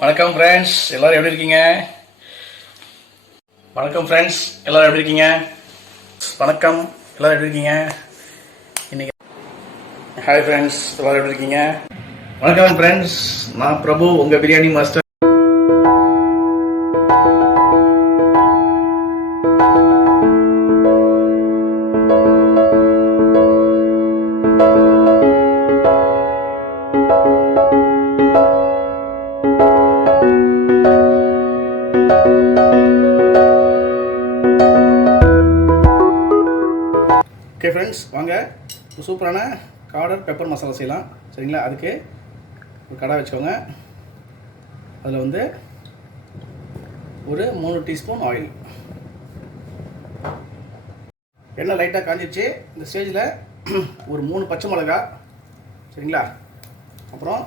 வணக்கம் ஃப்ரெண்ட்ஸ், எல்லாரும் எப்படி இருக்கீங்க? வணக்கம் ஃப்ரெண்ட்ஸ், எல்லாரும் எப்படி இருக்கீங்க? வணக்கம், எல்லாரும் எப்படி இருக்கீங்க? இன்னைக்கு ஹாய் ஃப்ரெண்ட்ஸ், எல்லாரும் எப்படி இருக்கீங்க? வணக்கம் ஃப்ரெண்ட்ஸ், நான் பிரபு, உங்க பிரியாணி மாஸ்டர். ஓகே ஃப்ரெண்ட்ஸ், வாங்க சூப்பரான காடர் பெப்பர் மசாலா செய்யலாம். சரிங்களா? அதுக்கு ஒரு கடாய் வச்சுக்கோங்க. அதில் வந்து ஒரு 3 டீஸ்பூன் ஆயில். எண்ணெய் லைட்டாக காஞ்சிடுச்சு. இந்த ஸ்டேஜில் ஒரு 3 பச்சை மிளகா, சரிங்களா? அப்புறம்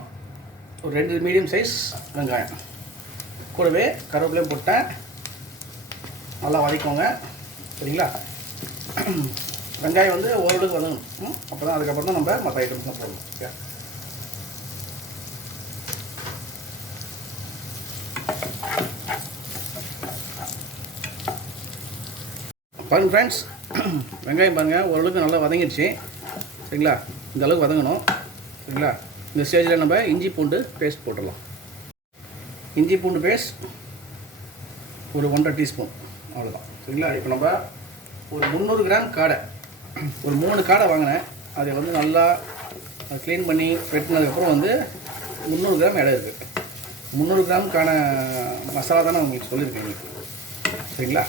ஒரு 2 மீடியம் சைஸ் வெங்காயம், கூடவே கருவேப்பிலையும் போட்டேன். நல்லா வதக்கிக்கோங்க. சரிங்களா? வெங்காயம் வந்து ஓரளவுக்கு வதங்கணும். அப்போ தான் அதுக்கப்புறம் தான் நம்ம மற்ற ஐட்டம்ஸ்லாம் போடணும். ஓகே, பாருங்கள் ஃப்ரெண்ட்ஸ், வெங்காயம் பாருங்கள் ஓரளவுக்கு நல்லா வதங்கிடுச்சு. சரிங்களா? இந்த அளவுக்கு வதங்கணும். சரிங்களா? இந்த ஸ்டேஜில் நம்ம இஞ்சி பூண்டு பேஸ்ட் போட்டுடலாம். இஞ்சி பூண்டு பேஸ்ட் ஒரு 1.5 டீஸ்பூன், அவ்வளோதான். சரிங்களா? இப்போ நம்ம ஒரு 300 கிராம் காடை, ஒரு 3 காடை வாங்கினேன். அதை வந்து நல்லா க்ளீன் பண்ணி வெட்டினதுக்கப்புறம் வந்து 300 கிராம் இடம் இருக்குது. 300 கிராமுக்கான மசாலா தான் நான் உங்களுக்கு சொல்லியிருக்கேன் இன்னைக்கு. சரிங்களா?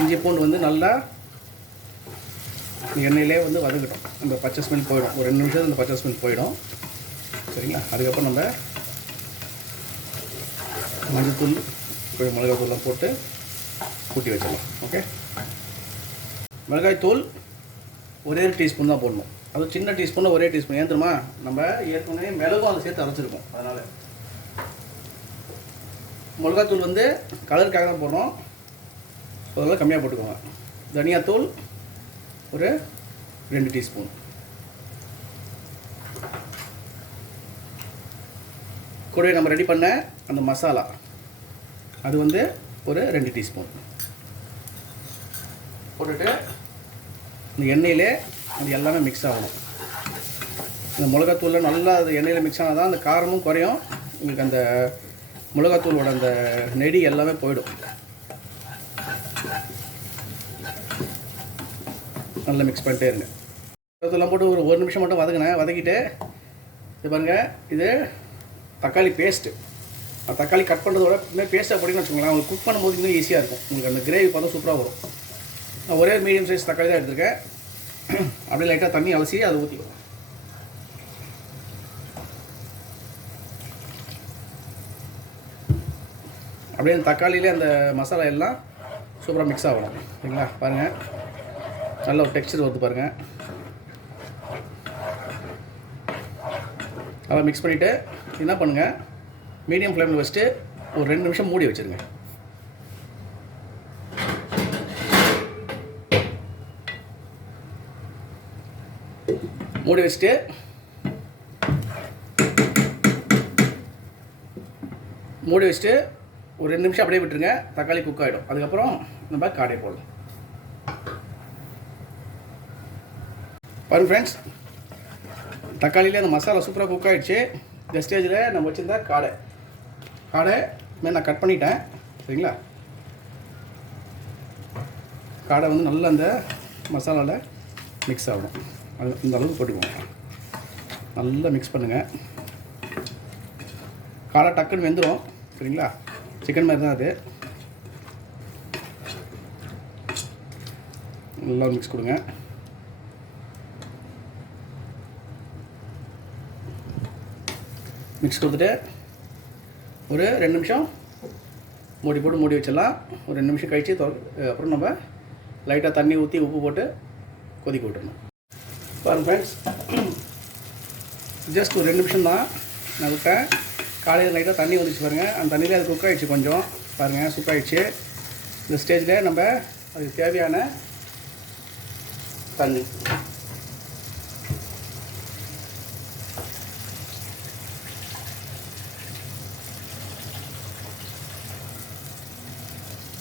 இஞ்சி பூண்டு வந்து நல்லா எண்ணெயிலே வந்து வதக்கட்டும். நம்ம பச்சை ஸ்மெல் போயிடும். ஒரு 2 நிமிஷம் அந்த பச்சை ஸ்மெல் போயிடும். சரிங்களா? அதுக்கப்புறம் நம்ம மஞ்சள்தூள், மிளகாத்தூள்லாம் போட்டு கூட்டி வச்சிடலாம். ஓகே, மிளகாய் தூள் ஒரே டீஸ்பூன் தான் போடணும். அது சின்ன டீஸ்பூனில் ஒரே டீஸ்பூன். ஏன் தெரியுமா? நம்ம ஏற்கனவே மிளகும் அதை சேர்த்து அரைச்சிருக்கோம். அதனால் மிளகாத்தூள் வந்து கலருக்காக தான் போடுறோம். அதெல்லாம் கம்மியாக போட்டுக்கோங்க. தனியாத்தூள் ஒரு 2 டீஸ்பூன், கூடவே நம்ம ரெடி பண்ண அந்த மசாலா அது வந்து ஒரு 2 டீஸ்பூன் போட்டுட்டு இந்த எண்ணெயிலே அது எல்லாமே மிக்ஸ் ஆகணும். இந்த மிளகாத்தூளில் நல்லா அது எண்ணெயில் மிக்ஸ் ஆனால் தான் அந்த காரமும் குறையும். உங்களுக்கு அந்த மிளகாத்தூளோட அந்த நெடி எல்லாமே போயிடும். நல்லா மிக்ஸ் பண்ணிட்டே இருங்க. மிளகாத்தூள்லாம் போட்டு ஒரு 1 நிமிஷம் மட்டும் வதக்கிட்டு இது பாருங்கள், இது தக்காளி பேஸ்ட்டு. தக்காளி கட் பண்ணுறதோட இன்னும் பேஸ்ட்டாக போட்டிங்கன்னு வச்சுக்கோங்களேன், உங்களுக்கு குக் பண்ணும்போது இன்னும் ஈஸியாக இருக்கும். உங்களுக்கு அந்த கிரேவி பார்த்தா சூப்பராக வரும். நான் ஒரே மீடியம் சைஸ் தக்காளி தான் எடுத்துருக்கேன். அப்படியே லைட்டாக தண்ணி அலசி அதை ஊற்றிடுவோம். அப்படியே அந்த தக்காளியிலே அந்த மசாலா எல்லாம் சூப்பராக மிக்ஸ் ஆகணும். சரிங்களா? பாருங்கள், நல்ல ஒரு டெக்ஸ்சர் வருது பாருங்கள். நல்லா மிக்ஸ் பண்ணிவிட்டு என்ன பண்ணுங்கள், மீடியம் ஃப்ளேமில் வச்சுட்டு ஒரு 2 நிமிஷம் மூடி வச்சுருங்க. மூடி வச்சுட்டு ஒரு 2 நிமிஷம் அப்படியே விட்டுருங்க. தக்காளி குக் ஆகிடும். அதுக்கப்புறம் நம்ம காடையை போடலாம். பாருங்கள் ஃப்ரெண்ட்ஸ், தக்காளியில் அந்த மசாலா சூப்பராக குக் ஆகிடுச்சு. இந்த ஸ்டேஜில் நம்ம வச்சுருந்தா காடை மேலே நான் கட் பண்ணிட்டேன். சரிங்களா? காடை வந்து நல்லா அந்த மசாலாவில் மிக்ஸ் ஆகணும். அது இந்த அளவுக்கு போட்டுக்குவோம். நல்லா மிக்ஸ் பண்ணுங்கள். காடை டக்குன்னு வெந்துடும். சரிங்களா? சிக்கன் மாதிரி தான் அது. நல்லா மிக்ஸ் கொடுங்க. மிக்ஸ் கொடுத்துட்டு ஒரு 2 நிமிஷம் மூடி வச்சிடலாம். ஒரு 2 நிமிஷம் கழித்து அப்புறம் நம்ம லைட்டாக தண்ணி ஊற்றி உப்பு போட்டு கொதிக்க விட்டுறணும். பாருங்கள் ஃப்ரெண்ட்ஸ், ஜஸ்ட் ஒரு 2 நிமிஷம் தான் நான் விட்டேன். காலையில் லைட்டாக தண்ணி வந்துச்சு பாருங்கள். அந்த தண்ணியில் அது குக் ஆகிடுச்சு கொஞ்சம். பாருங்கள், குக் ஆகிடுச்சு. இந்த ஸ்டேஜில் நம்ம அதுக்கு தேவையான தண்ணி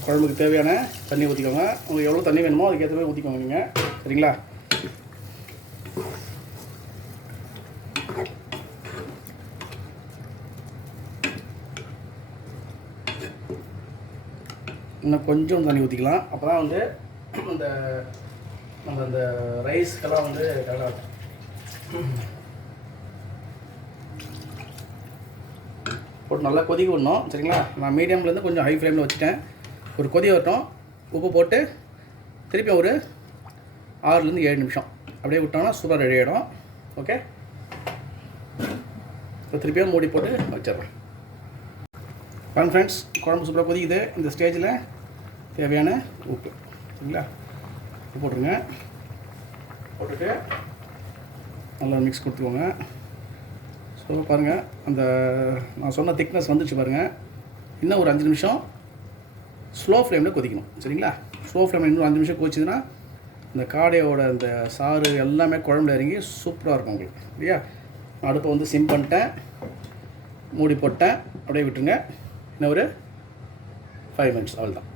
குழம்புக்கு தேவையான தண்ணி ஊற்றிக்கோங்க. உங்களுக்கு எவ்வளோ தண்ணி வேணுமோ அதுக்கேற்ற மாதிரி ஊற்றிக்கோங்க நீங்கள். சரிங்களா? இன்னும் கொஞ்சம் தண்ணி ஊற்றிக்கலாம். அப்போ தான் வந்து இந்த நம்ம அந்த ரைஸ்க்கெல்லாம் வந்து கரெக்டாக இருக்கும். போட்டு நல்லா கொதிக்க விடணும். சரிங்களா? நான் மீடியம்லேருந்து கொஞ்சம் ஹை ஃப்ளேமில் வச்சுட்டேன். ஒரு கொதி வரட்டும். உப்பு போட்டு திருப்பி ஒரு 6லேருந்து 7 நிமிஷம் அப்படியே விட்டோம்னா சூப்பராக ரெடி ஆகிடும். ஓகே, இப்போ திருப்பியும் மூடி போட்டு வச்சிடுறேன். பாருங்க ஃப்ரெண்ட்ஸ், குழம்பு சூப்பராக கொதிக்குது. இந்த ஸ்டேஜில் தேவையான உப்பு, சரிங்களா, உப்பு போட்டுருங்க. போட்டுட்டு நல்லா மிக்ஸ் கொடுத்துக்கோங்க. ஸோ பாருங்கள், அந்த நான் சொன்ன திக்னஸ் வந்துச்சு பாருங்கள். இன்னும் ஒரு 5 நிமிஷம் ஸ்லோ ஃப்ளேமில் கொதிக்கணும். சரிங்களா? ஸ்லோ ஃப்ளேமில் இன்னும் 5 நிமிஷம் கொதிச்சுதுன்னா இந்த காடையோட அந்த சாறு எல்லாமே குழம்புல இறங்கி சூப்பராக இருக்கும் உங்களுக்கு. இல்லையா? அடுப்பை வந்து சிம் பண்ணிட்டேன், மூடி போட்டேன். அப்படியே விட்டுருங்க. இன்னும் ஒரு 5 மினிட்ஸ், அவ்வளோதான்.